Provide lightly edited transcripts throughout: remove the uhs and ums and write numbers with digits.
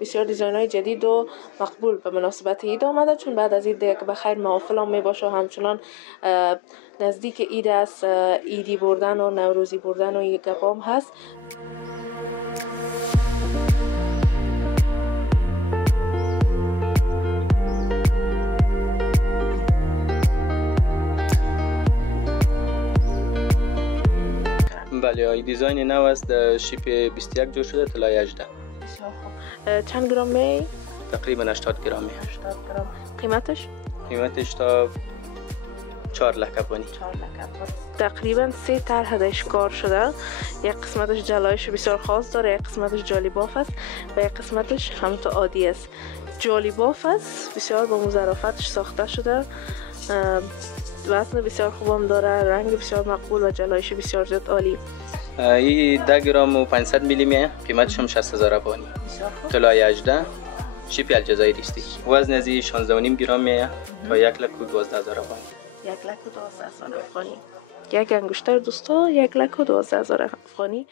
بسیار دیزاین‌های جدید و مقبول به مناسبت عید آمده، چون بعد از عید دیگه که بخیر محافل هم میباشه و همچنان نزدیک عید است، عیدی بردن و نوروزی بردن و یک گپام هست. بله، این دیزاین نو است، شیپ 21 جور شده، طلای 18. بسیار خوب. چند گرم می؟ تقریبا 80 گرامی. 80 گرم. قیمتش؟ قیمتش تا 4 لکه پانی. 4 لکه. تقریبا 3 طرح ازش کار شده. یک قسمتش جلایش بسیار خاص داره، یک قسمتش جالی باف است و یک قسمتش همونطور عادی است. جالی باف است، بسیار با مظرافتش ساخته شده، وزن بسیار خوبم داره، رنگ بسیار مقبول و جلایش بسیار زیاد عالی. این 10 گرم و 500 میلی میه، قیمتش هم 60,000 پانی. طلای 18، شیپ الجزایری است. وزن از 16.5 گرم میه تا 1,12,000 پانی. 1,12,000 افغانی. یک انگشتر دوستا 1,12,000 افغانی.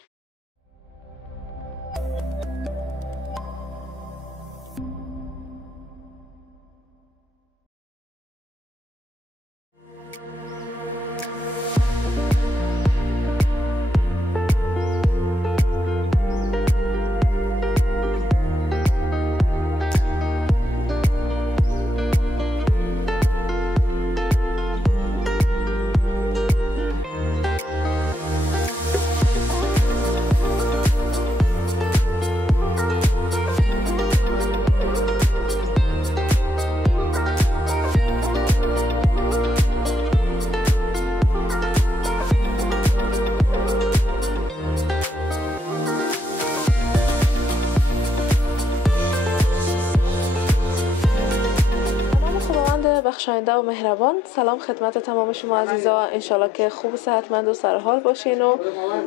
بخشاینده و مهربان، سلام خدمت تمام شما عزیزا. انشالله که خوب و صحتمند و سرحال باشین و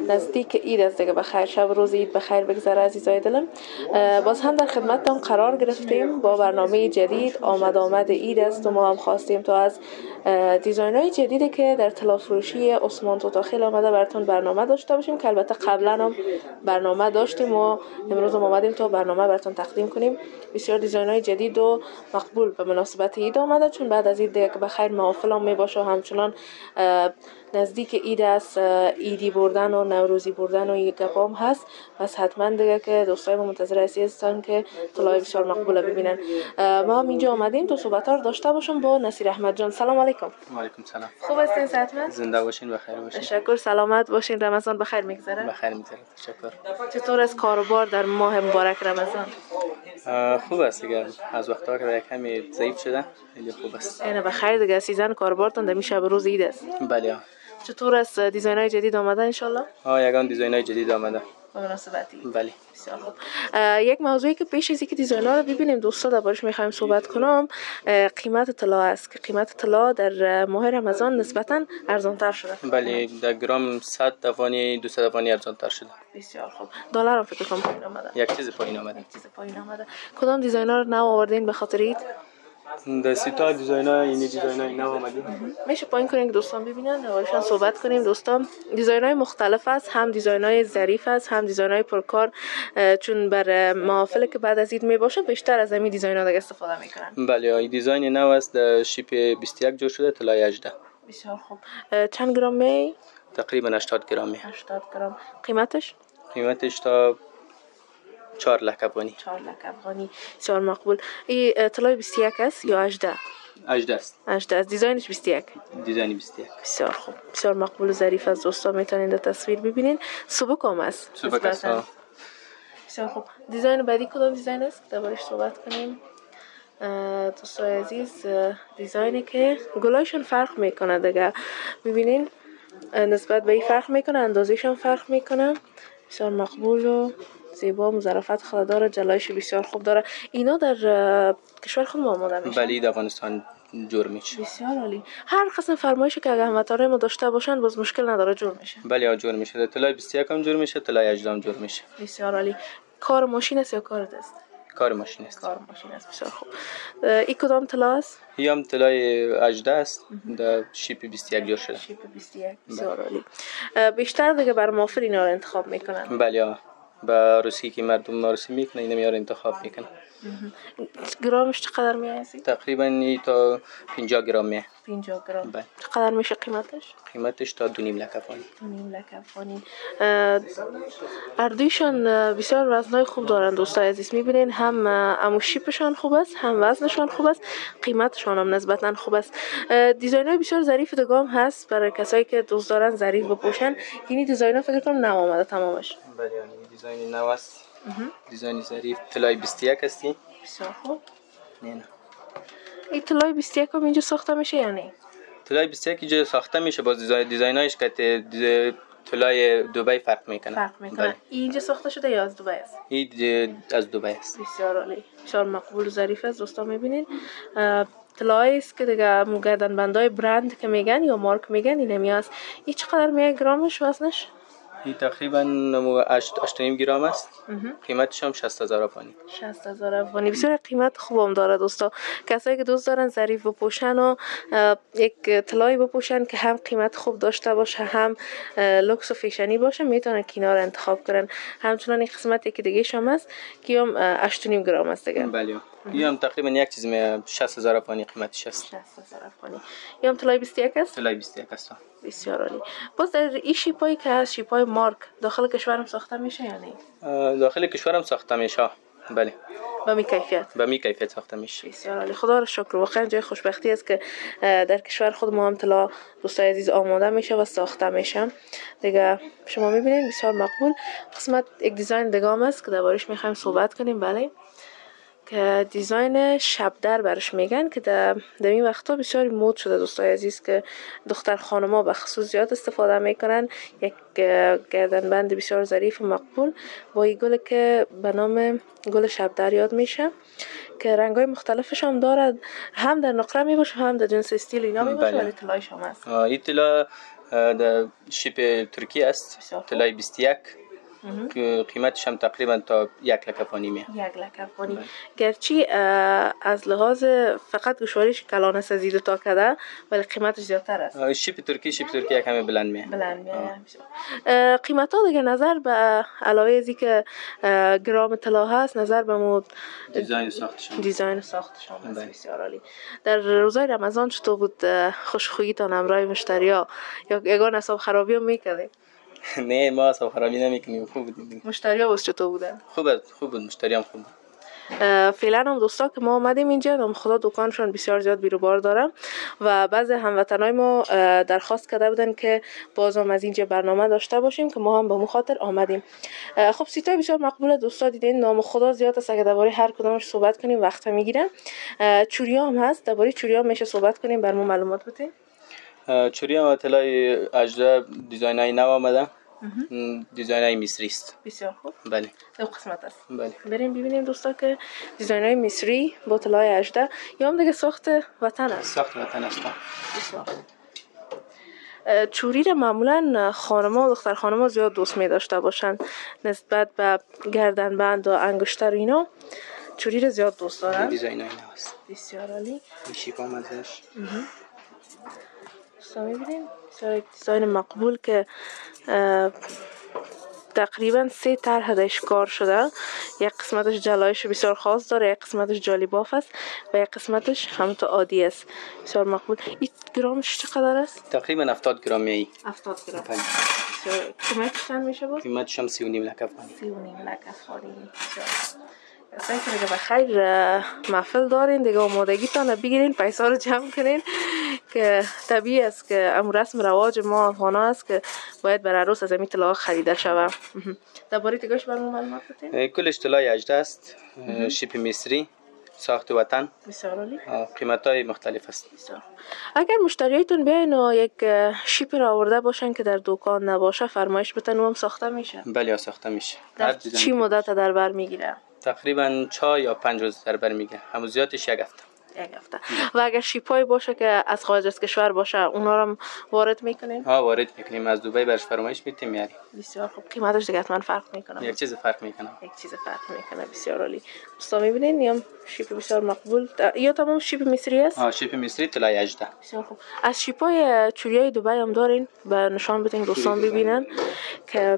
نزدیک عید است دیگه. بخیر شب روز عید بخیر بگذره عزیزای دلم. باز هم در خدمتتان قرار گرفتیم با برنامه جدید. آمد عید است و ما هم خواستیم تا از دیزاین‌های جدیدی که در طلا فروشی عثمان توتاخیل آمده براتون برنامه داشته باشیم، که البته قبلا هم برنامه داشتیم و امروز هم اومدیم تا برنامه براتون تقدیم کنیم. بسیار دیزاین‌های جدید و مقبول به مناسبت عید آمده، چون بعد از عید دیگه که بخیر محافل هم میباشه و همچنان نزدیک عید است، عیدی بردن و نوروزی بردن و یک گپام هست. پس حتما دیگه که دوستای ما منتظر هستن که طلای بسیار مقبول ببینن. ما هم اینجا آمدیم تا صحبت‌ها رو داشته باشم با نصیر احمد جان. سلام علیکم. و علیکم سلام. خوب هستین؟ صحتمند؟ زنده باشین، بخیر باشین. تشکر. سلامت باشین. رمضان بخیر میگذره؟ بخیر میگذره، تشکر. چطور است کاروبار در ماه مبارک رمضان؟ خوب است دیگه، از وقتا که کمی ضعیف شده خیلی خوب است. اینه بخیر دیگه. سیزن کاروبارتون در میشه به روز عید است. بله. چطور است دیزاین‌های جدید آمده ان شاء الله؟ یگان دیزاین‌های جدید آمده به مناسبتی. بله. بسیار خوب. یک موضوعی که پیش از اینکه دیزاین‌ها رو ببینیم دوستا دربارش می‌خوایم صحبت کنم، قیمت طلا است که قیمت طلا در ماه رمضان نسبتاً ارزان‌تر شده. بله، در گرم 100 افغانی 200 افغانی ارزان‌تر شده. بسیار خوب. دلار هم فکر کنم پایین آمده. یک چیز پایین آمده. کدام دیزاین‌ها رو نو آوردین به خاطر عید؟ در سیتا دیزاین‌ها نو آمده. میشه پایین کنین که دوستان ببینن، دربارشون صحبت کنیم. دوستان دیزاین‌های مختلف است، هم دیزاین‌های ظریف است، هم دیزاین‌های پرکار، چون بر محافل که بعد از عید میباشه بیشتر از همین دیزاین‌ها دیگه استفاده میکنن. بله، این دیزاین نو است، شیپ 21 جور شده، طلای 18. بسیار خوب. چند گرم می؟ تقریبا 80 گرامی. 80 گرم. قیمتش تا 4 لکه پانی. 4 لکه افغانی. بسیار مقبول. این طلای 21 است یا 18؟ 18 است. 18 است. دیزاینش 21. دیزاین 21. بسیار خوب. بسیار مقبول و ظریف از دوستا میتونین در تصویر ببینین. سبک هم است. سبک است. بسیار خوب. دیزاین بعدی کدام دیزاین است؟ دربارش صحبت کنیم. دوستای عزیز، دیزاینی که گلایشون فرق میکنه دیگه. ببینین نسبت به این فرق میکنه، اندازه‌شون فرق میکنه. بسیار مقبول و زیبا، مظرافت خود داره، جلایش بسیار خوب داره. اینا در کشور خود ما آماده میشه؟ بله، در افغانستان جور میشه. بسیار عالی. هر قسم فرمایشی که اگه هموطنان ما داشته باشن باز مشکل نداره، جور میشه؟ بله، جور میشه. طلای 21 هم جور میشه، طلای 18 هم جور میشه. بسیار عالی. کار ماشین است یا کار دست؟ کار ماشین است. کار ماشین است. بسیار خوب. این کدام طلا است؟ این هم طلای 18 است، در شیپ 21 جور شده. شیپ 21. بسیار عالی. بیشتر دیگه بر محافل اینا رو انتخاب میکنن؟ بله. به روسی که مردم روسی میکنه اینو میاره انتخاب میکنه. گرامش چقدر میارزی؟ تقریبا این تا 50 گرم میه. 50 گرم. بله. چقدر میشه قیمتش؟ قیمتش تا 2.5 لک افغانی. 2.5 لک افغانی. اردویشان بسیار وزنای خوب دارند دوستای عزیز، میبینین هم اموشیپشان خوب است، هم وزنشان خوب است، قیمتشان هم نسبتا خوب است. دیزاینای بسیار ظریف دگام هست برای کسایی که دوست دارن ظریف بپوشن. یعنی دیزاینا فکر کنم نو آمده تمامش. بله یعنی دیزاین نو است. دیزاین ظریف طلای 21 هستی. بسیار خوب. نه این طلای 21 هم اینجا ساخته میشه یا نه؟ طلای 21 اینجا ساخته میشه، باز دیزاینایش که طلای دبی فرق میکنه. فرق میکنه. اینجا ساخته شده یا از دبی است؟ این از دبی است. بسیار عالی، بسیار مقبول و ظریف است دوستان. میبینین طلای است که دیگه گردن بندای برند که میگن یا مارک میگن این هست. این چقدر میه گرامش وزنش؟ این تقریبا 8.5 گرم است. قیمتش هم 60,000 افغانی. 60,000 افغانی. بسیار قیمت خوبم داره دوستا. کسایی که دوست دارن ظریف بپوشن و یک طلای بپوشن که هم قیمت خوب داشته باشه هم لوکس و فیشنی باشه میتونن کنار انتخاب کنن. همچنان این قسمت یکی دیگه شام است که هم 8.5 گرم است دیگه. بله. این هم تقریبا یک چیز 60,000 افغانی قیمتش است. 60,000 افغانی. این هم طلای 21 است. طلای 21 است. بسیار عالی. باز در این شیپایی که هست، شیپای مارک داخل کشورم ساخته میشه یا نه؟ داخل کشورم ساخته میشه. بله. به می کیفیت. به می کیفیت ساخته میشه. بسیار عالی. خدا را شکر. واقعا جای خوشبختی است که در کشور خود ما هم طلا دوستای عزیز آماده میشه و ساخته میشه. دیگه شما میبینید بسیار مقبول. قسمت یک دیزاین دگام است که دربارش میخوایم صحبت کنیم. بله. که دیزاین شبدر برش میگن که در این وقتا بسیار مود شده دوستای عزیز که دختر خانما به خصوص زیاد استفاده میکنن. یک گردنبند بسیار ظریف و مقبول با این گل که به نام گل شبدر یاد میشه که رنگای مختلفش هم داره، هم در نقره می باشه هم در جنس استیل اینا می باشه. ولی طلایش هم هست. این طلا در شیپ ترکی است. طلای 21 که قیمتش هم تقریبا تا 1 لک افغانی میه. 1 لک افغانی. گرچه از لحاظ فقط گوشواریش کلان است از تا کده ولی قیمتش زیادتر است. شیپ ترکی کمی بلند میه. قیمت ها دیگه نظر به علاوه ازی که گرام طلا هست نظر به مود دیزاین ساختشان است. بسیار عالی. در روزای رمضان چطور بود خوشخوییتان همراه مشتریا یا یگان حساب خرابی هم میکردید؟ نه ما حساب خرابی نمیکنیم. خوب بود. مشتریا واسه چطور بودن؟ خوب بود. مشتری هم خوب بود. فعلا هم دوستا که ما آمدیم اینجا نام خدا دکانشون بسیار زیاد بیروبار داره و بعضی هموطنای ما درخواست کرده بودن که باز هم از اینجا برنامه داشته باشیم که ما هم به مخاطر آمدیم. خب سیتای بسیار مقبوله دوستا دیدین. نام خدا زیاد است که درباره هر کدامش صحبت کنیم وقت میگیره. چوریا هم هست. درباره چوریا میشه صحبت کنیم برام معلومات بدین. چوریا طلای 18 دیزاینای نو آمده. دیزاینای مصری است. بسیار خوب. بله. دو قسمت است. بله. بریم ببینیم دوستا که دیزاینای مصری با طلای 18 یا هم دیگه ساخت وطن است. ساخت وطن است. بسیار چوری را معمولا خانما و دختر خانما زیاد دوست می داشته باشن نسبت به گردنبند و انگشتر اینا. چوری را زیاد دوست دارن. دیزاینای نو است. بسیار عالی. شیپ هم ازش. می‌بینیم بسیار دیزاین مقبول که تقریبا 3 طرح درش کار شده. یک قسمتش جلایش بسیار خاص داره، یک قسمتش جالی باف است و یک قسمتش همونطور عادی است. بسیار مقبول. این گرامش چقدر است؟ تقریبا 70 گرم میایی. 70 گرم. بسیار قیمتش چند میشه بود؟ قیمتش هم 3.5 لک افغانی. 3.5 لک افغانی. اصلا که دیگه بخیر محفل دارین دیگه آمادگیتان بگیرین پیسا رو جمع کنین که طبیعی است که ام رسم رواج ما افغانا است که باید برای عروس از این طلا خریده شوه. درباره تیگاش برام معلومات بدین. کلش طلای 18 است. شیپ مصری ساخت وطن. بسیار عالی. قیمت‌های مختلف است. بسیار. اگر مشتریایتون بیاین و یک شیپ را آورده باشن که در دکان نباشه فرمایش بتن و هم ساخته میشه؟ بله ساخته میشه. در چی مدت در بر میگیره؟ تقریبا 4 یا 5 روز در بر میگیره. همون زیادش یک هفته. و اگر شیپای باشه که از خارج از کشور باشه اونا رو هم وارد میکنین؟ وارد میکنیم. از دبی برش فرمایش میتیم میاریم. بسیار خوب. قیمتش دیگه حتما فرق میکنه. یک چیز فرق میکنه. بسیار عالی. دوستا میبینین یا شیپ بسیار مقبول یا تمام شیپ مصری است؟ شیپ مصری طلای 18. بسیار خوب. از شیپای چوریای دبی هم دارین به نشان بدین دوستان ببینن که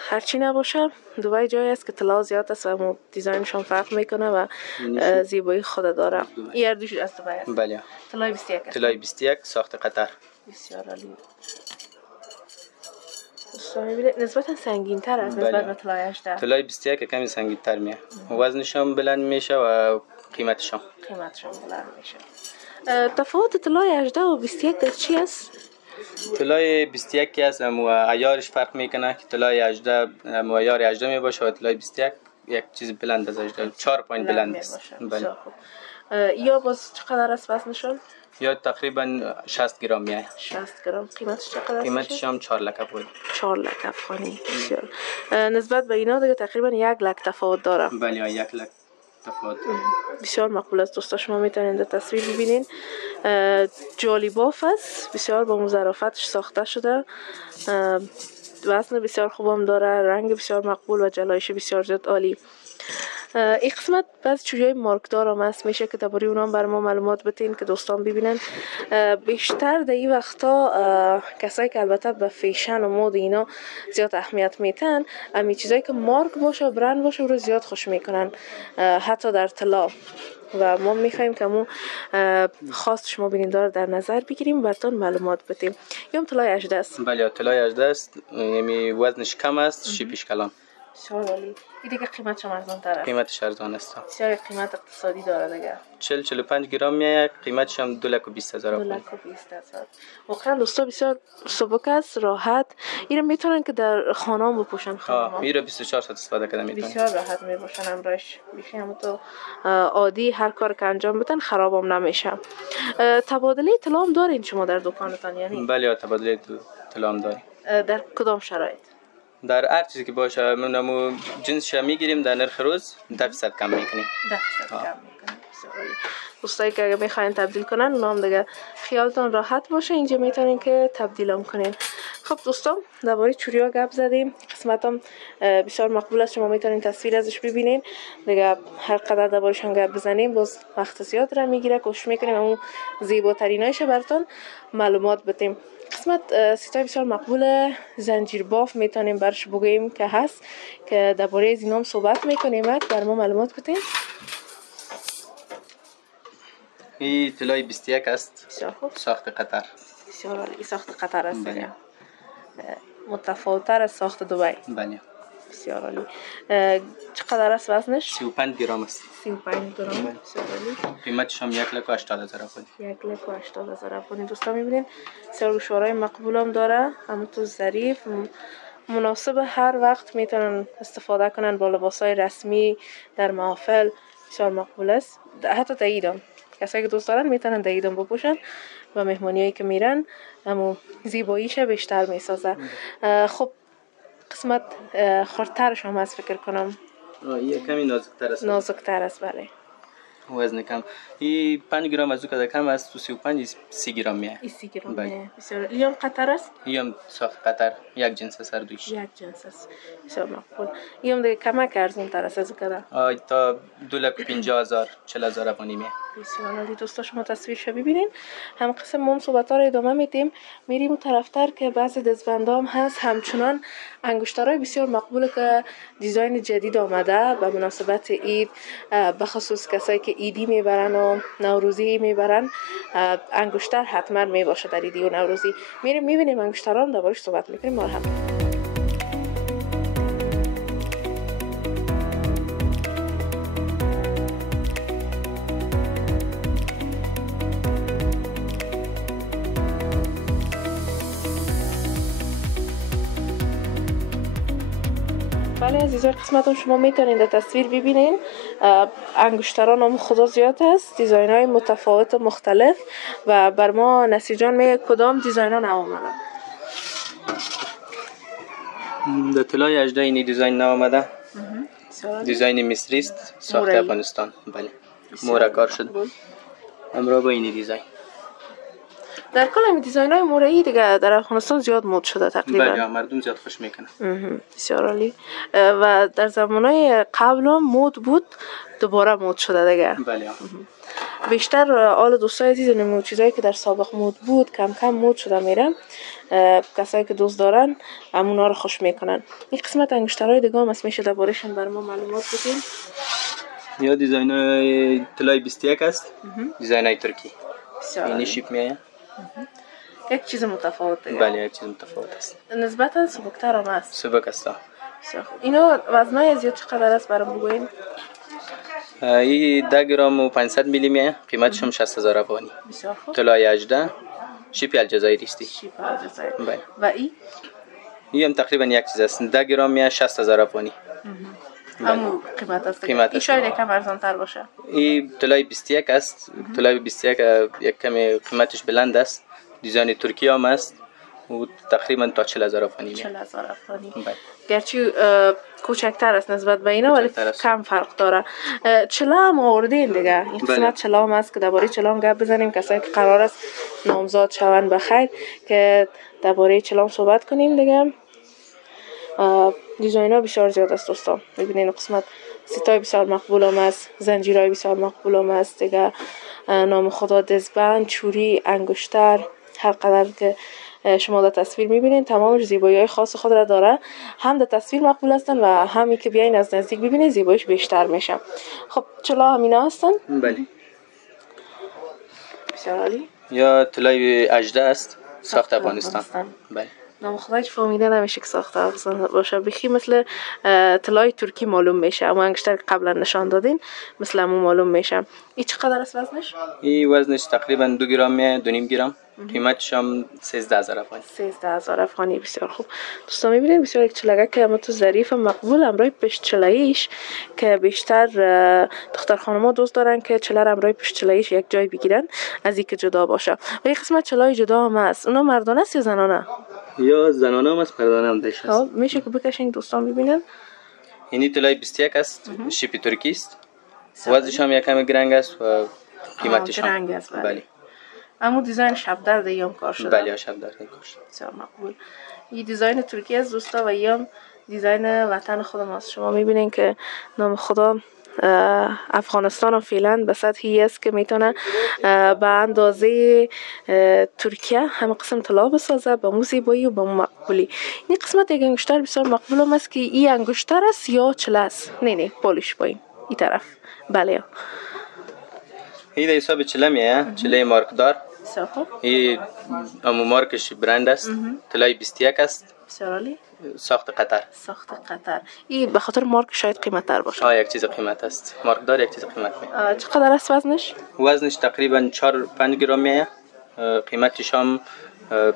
هرچی نباشه دبی جایی است که طلا زیاد است و دیزاینشان فرق میکنه و زیبایی خود داره. این هر دوش از دبی است. بله. طلای 21 است. طلای 21 ساخت قطر. بسیار عالی. نسبتا سنگین تر است نسبت به طلای 18. طلای 21 کمی سنگین تر میه. وزنش هم بلند میشه و قیمتش بلند میشه. تفاوت طلای 18 و 21 در چی است؟ طلای 21 است و عیارش فرق میکنه که طلای 18 عیار 18 می باشه و طلای 21 یک چیز بلند از 18 4 پوینت بلند است. بله. یا باز چقدر است وزنشون؟ یا تقریبا 60 گرم میه. 60 گرم. قیمتش چقدر است؟ قیمتش هم 4 لک بود. 4 لک افغانی. بسیار. نسبت به اینا دیگه تقریبا 1 لک تفاوت داره. بله 1 لک تفاوت. بسیار مقبول است دوستا، شما میتونید در تصویر ببینین. جالی باف است، بسیار با ظرافتش ساخته شده. وزن بسیار خوبم داره، رنگ بسیار مقبول و جلایش بسیار زیاد عالی. این قسمت بعض چوجای مارکدار هم هست، میشه که درباره اونام بر ما معلومات بتین که دوستان ببینن. بیشتر در این وقتا کسایی که البته به فیشن و مود اینا زیاد اهمیت میتن، امی چیزایی که مارک باشه و برند باشه رو زیاد خوش میکنن، حتی در طلا. و ما میخوایم که مو خواست شما بینین داره در نظر بگیریم و براتون معلومات بدیم. یا طلای 18 است. بله طلای 18 است، یعنی وزنش کم است، شیپش کلان. بسیار عالی. این دیگه قیمتش هم ارزان تر است. قیمتش ارزان است. بسیار قیمت اقتصادی داره دیگه. 40-45 گرم میاد، قیمتش هم 2,20,000 افغانی. 2,20,000. واقعا دوستا بسیار سبک است، راحت. اینو میتونن که در خانه بپوشن. خانم میره 24 ساعت استفاده کنه میتونن. بسیار راحت میباشن، امرش بیخی هم تو عادی هر کار که انجام بدن خرابم نمیشه. تبادله طلا هم دارین شما در دکانتان یعنی؟ بله تبادله طلا هم داریم. در کدام شرایط؟ در هر چیزی که باشه، منمو جنسش میگیریم در نرخ روز 10% کم میکنیم. 10% کم میکنیم. دوستایی که اگه میخواین تبدیل کنن اونا هم دیگه خیالتون راحت باشه، اینجا میتونین که تبدیل هم کنین. خب دوستان درباره چوریا گپ زدیم، قسمت هم بسیار مقبول است، شما میتونین تصویر ازش ببینین دیگه. هر قدر درباره‌شون گپ بزنیم باز وقت زیاد را میگیره، کوشش میکنیم اون زیباترینایش براتون معلومات بدیم. قسمت سیتای بسیار مقبول زنجیر باف میتونیم برش بگوییم که هست، که درباره از اینام صحبت میکنیم. بر ما معلومات بدین. این طلای 21 است. بسیار خوب. ساخت قطر. بسیار عالی. ساخت قطر است. بله. متفاوت‌تر از ساخت دبی. بله. بسیار عالی. چقدر است وزنش؟ 35 گرم است. 35 گرم. بسیار عالی. قیمتش هم 1,80,000 افغانی. 1,80,000 افغانی. دوستان می‌بینید بسیار گوشوارهای مقبول هم داره، همونطور ظریف، مناسب هر وقت میتونن استفاده کنن با لباسای رسمی در محافل. بسیار مقبول است. حتی در عیدم کسایی که دوست دارن میتونن در عیدم بپوشن و مهمانیایی که میرن اما زیباییش بیشتر میسازه. خب قسمت خردترش هم از فکر کنم. یه کمی نازکتر است. نازکتر است بله. وزن کم. این 5 گرم از او کم است، تو 35 30 گرم میه. 30 گرم میه. بسیار. لیام قطر است. لیام ساخت قطر، یک جنس است هر دویش. یک جنس است. بسیار مقبول. لیام دیگه کمک ارزون تر است از کدا. تا 2,50,000 40,000 افغانی میه. بسیار عالی. دوستا شما تصویرشو ببینین. هم قسم مم صحبت‌ها رو ادامه میدیم. میریم اون طرفتر که بعضی دستبندام هست، همچنان انگشترهای بسیار مقبول که دیزاین جدید آمده به مناسبت عید، به خصوص کسایی که عیدی میبرن و نوروزی میبرن، انگشتر حتما میباشه در عیدی و نوروزی. میریم میبینیم انگشترها رو، دربارش صحبت میکنیم. مرحبا. بله عزیزان، قسمت شما میتونید در تصویر ببینین انگشتران هم خدا زیاد است، دیزاین های متفاوت و مختلف و بر ما نسیجان میگه کدام دیزاین ها نوامده. در طلای 18 این دیزاین نوامده. دیزاین مصری است، ساخت افغانستان. بله مورا کار شد امرا با این دیزاین. در کل این دیزاین های مورایی دیگه در افغانستان زیاد مد شده تقریبا. بله مردم زیاد خوش میکنن. بسیار عالی. و در زمانهای قبل هم مد بود، دوباره مد شده دیگه. بله. بیشتر آل دوستای عزیز نمو چیزایی که در سابق مود بود کم کم مود شده میره. کسایی که دوست دارن همونا رو خوش میکنن. این قسمت انگشترهای دیگه هم میشه دربارهشون بر ما معلومات بدین؟ یا دیزاین های طلای 21 است، دیزاین های ترکی. اینی شیپ میایه. یک چیز متفاوت دیگه. بله یک چیز متفاوت است. نسبتا سبکتر هم است. سبک است. اینا وزنای زیاد چقدر است برام بگوین؟ این 10 گرم و 500 میلی میایه، قیمتش هم 60000 افغانی. بسیار خوب. طلای 18 شیپ الجزایری است. شیپ الجزایر. بله. و این هم تقریبا یک چیز است. 10 گرم میایه 60000 افغانی. همون قیمت است. این شاید یکم ارزان تر باشه. این طلای 21 است. طلای 21 یک کمی قیمتش بلند است. دیزاین ترکی هم است و تقریبا تا 40000 افغانی. 40000 افغانی. بله. گرچه کوچکتر است نسبت به اینا ولی کم فرق داره. چلا هم آوردین دیگه. این قسمت چلا هم است که درباره چلا هم گپ بزنیم. کسایی که قرار است نامزاد شوند بخیر که درباره چلا هم صحبت کنیم دیگه. دیزاین ها بسیار زیاد است دوستان. ببینید این قسمت سیتای بسیار مقبول هم است، زنجیرهای بسیار مقبول هم است دیگه. نام خدا، دزبند، چوری، انگشتر، هر قدر که شما در تصویر میبینین تمامش زیبایی های خاص خود را داره. هم در تصویر مقبول هستن و همی که بیاین از نزدیک ببینین زیباییش بیشتر میشه. خب چلا همینا هستن؟ بله. بسیار عالی. یا طلای 18 است، ساخت افغانستان. بله. نام خدا هیچ فهمیده نمیشه که ساخته افغانستان باشه. بخی مثل طلای ترکی معلوم میشه. اما انگشتر که قبلا نشان دادین مثل همون معلوم میشه. این چقدر است وزنش؟ این وزنش تقریبا 2 گرم میه، 2.5 گرم. قیمتش هم 13000 افغانی. 13000 افغانی. بسیار خوب دوستان میبینید بسیار یک چلگک که اما تو ظریف و مقبول همراه پشت چلاییش که بیشتر دختر خانما دوست دارن که چلر همراه پشت چلاییش یک جای بگیرن از اینکه جدا باشه. و این قسمت چلای جدا هم است. اونا مردانه است یا زنانه؟ یا زنانه هم است، مردانه هم داشت است. میشه که بکشین دوستان ببینن. اینی طلای 21 است، شیپ ترکی است. وزنش هم یکم گرنگ است و قیمتش هم گرنگ است. بله. اما دیزاین شبدر دیگه هم کار شده. بله شبدر کار شده. بسیار مقبول. این دیزاین ترکی از دوستا و این دیزاین وطن خود ماست. شما میبینین که نام خدا افغانستان و فعلا به سطحی است که میتونه به اندازه ترکیه همه قسم طلا بسازه به مو زیبایی و به مو مقبولی. این قسمت یک انگشتر بسیار مقبول هم است که این انگشتر است یا چله است؟ نه پالیش پایین این طرف. بله. این در حساب چله میه، چله مارکدار. این امو مارکش برند است. طلای 21 است. بسیار عالی. ساخت قطر. ساخت قطر. این به خاطر مارک شاید قیمت تر باشه. یک چیز قیمت است. مارکدار یک چیز قیمت میه. چقدر است وزنش؟ وزنش تقریبا 4-5 گرم میه. قیمتش هم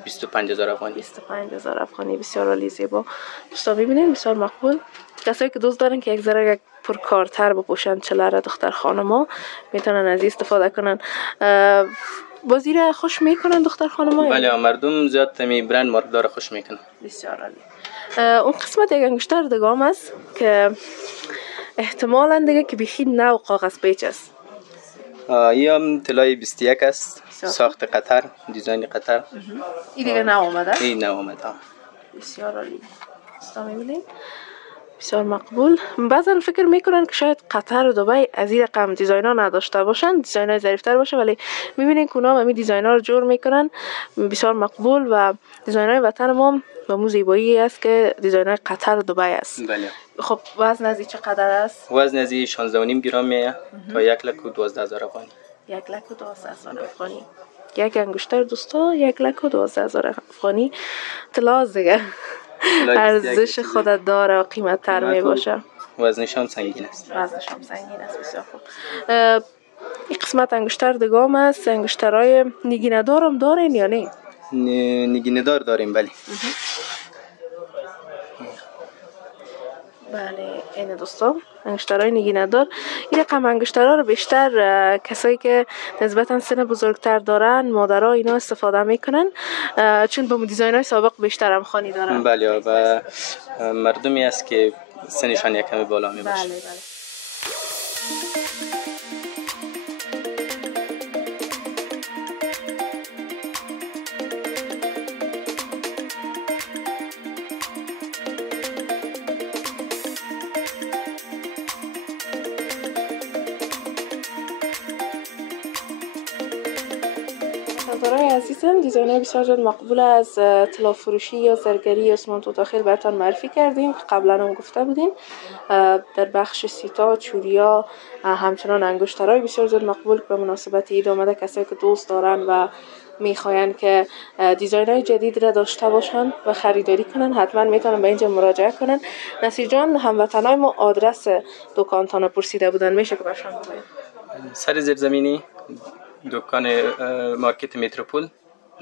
25000 افغانی. 25000 افغانی. بسیار عالی زیبا. دوستان ببینید بسیار مقبول. کسایی که دوست دارن که یک ذره پرکارتر بپوشن چلره دختر خانما میتونن از استفاده کنن. بازی خوش میکنن دختر خانما؟ بله مردم زیاد تمی برند مارکدار خوش میکنن. بسیار عالی. اون قسمت یک انگشتر دیگه هم است که احتمالاً دیگه که بخید نو کاغذ پیچ است. این هم طلای 21 است. ساخت قطر، دیزاین قطر. این دیگه نو آمده؟ این نو آمده. بسیار عالی. دوستان میبینید بسیار مقبول. بعضا فکر میکنن که شاید قطر و دبی از این رقم دیزاین ها نداشته باشن، دیزاین های ظریفتر باشه، ولی میبینین که اونا همین دیزاین ها رو جور میکنن. بسیار مقبول و دیزاین های وطن ما و مو زیبایی است که دیزاین های قطر و دبی است. بله. خب وزن از این چقدر است؟ وزن از این 16.5 گرم میه تا 1,12,000 افغانی. 1,12,000 افغانی. یک انگشتر دوستا 1,12,000 افغانی. طلا دیگه ارزش خودت داره و قیمت تر می باشه. وزنش هم سنگین است. وزنش هم سنگین است. بسیار خوب. این قسمت انگشتر دیگه هم است. انگشترهای نگینه دار هم دارین یا نه؟ نگینه دار داریم بله. بله این دوستان انگشترهای نگینه دار. این رقم انگشترها رو بیشتر کسایی که نسبتا سن بزرگتر دارن مادرها اینا استفاده میکنن چون با دیزاین های سابق بیشتر هم خوانی دارن. بله و مردمی است که سنشان یکم بالا می باشه. بله بله. طرفدارای عزیزم، دیزاین‌های بسیار زیاد مقبول از طلا فروشی یا زرگری عثمان توتاخیل براتون معرفی کردیم که قبلا هم گفته بودیم. در بخش سیتا، چوریا، همچنان انگشترهای بسیار زیاد مقبول به مناسبت عید آمده. کسایی که دوست دارن و میخواین که دیزاین‌های جدید را داشته باشن و خریداری کنن، حتما میتونن به اینجا مراجعه کنن. نصیر جان، هموطنای ما آدرس دکانتان پرسیده بودن، میشه که برشان بگوید؟ سر زیرزمینی دکان مارکت متروپول،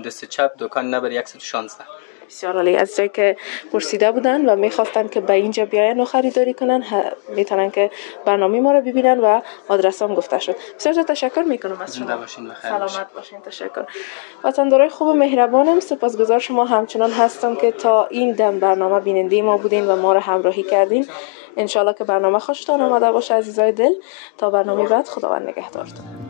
دست چپ دکان نمبر 116. بسیار عالی. از جایی که پرسیده بودن و میخواستن که به اینجا بیاین و خریداری کنن، میتونن که برنامه ما رو ببینن و آدرس هم گفته شد. بسیار تشکر میکنم از شما. سلامت باشین. تشکر. وطندارای خوب و مهربانم، سپاسگزار شما همچنان هستم که تا این دم برنامه بیننده ما بودین و ما رو همراهی کردین. انشالله که برنامه خوشتان آمده باشه عزیزای دل. تا برنامه بعد، خداوند نگهدارتون.